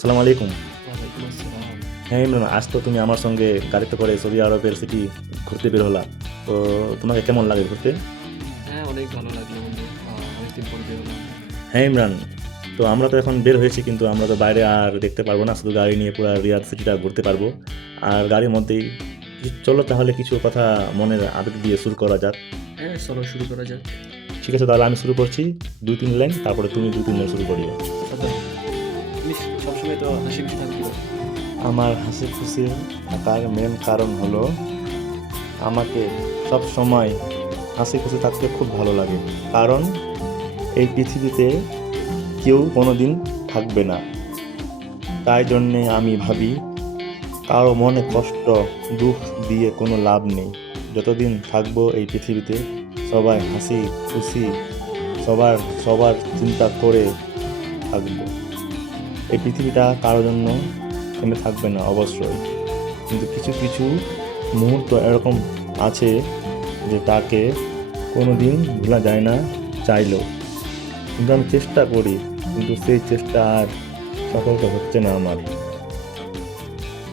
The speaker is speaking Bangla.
সালাম আলাইকুম হ্যাঁ ইমরান আজ তো তুমি আমার সঙ্গে গাড়িতে করে সৌদি আরবের সিটি ঘুরতে বের হলা। তো তোমাকে কেমন লাগে ঘুরতে? হ্যাঁ অনেক ভালো লাগল অনেকদিন পর বেরোলাম হ্যাঁ ইমরান তো আমরা তো এখন বের হয়েছি কিন্তু আমরা তো বাইরে আর দেখতে পারব না। শুধু গাড়ি নিয়ে পুরো রিয়াদ সিটিটা ঘুরতে পারব। আর গাড়ির মধ্যেই চলো তাহলে কিছু কথা মনের আবেগ দিয়ে শুরু করা যাক। হ্যাঁ চলো শুরু করা যাক। ঠিক আছে তাহলে আমি শুরু করছি। দুই তিন লাইন তারপরে তুমি দুই তিন লাইন শুরু করিও। আমার হাসি খুশি থাকার মেন কারণ হলো আমাকে সব সময় হাসি খুশি থাকতে খুব ভালো লাগে। কারণ এই পৃথিবীতে কেউ কোনো দিন থাকবে না। তাই জন্যে আমি ভাবি, কারও মনে কষ্ট, দুঃখ দিয়ে কোনো লাভ নেই। যতদিন থাকব এই পৃথিবীতে, সবাই হাসি খুশি, সবার সবার চিন্তা করে থাকব। এই পৃথিবীটা কারোর জন্য থেমে থাকবে না, অবশ্যই। কিন্তু কিছু কিছু মুহূর্ত এরকম আছে যে তাকে কোনো দিন ভোলা যায় না চাইলেও। কিন্তু আমি চেষ্টা করি, কিন্তু সেই চেষ্টা আর সফলতা হচ্ছে না আমার।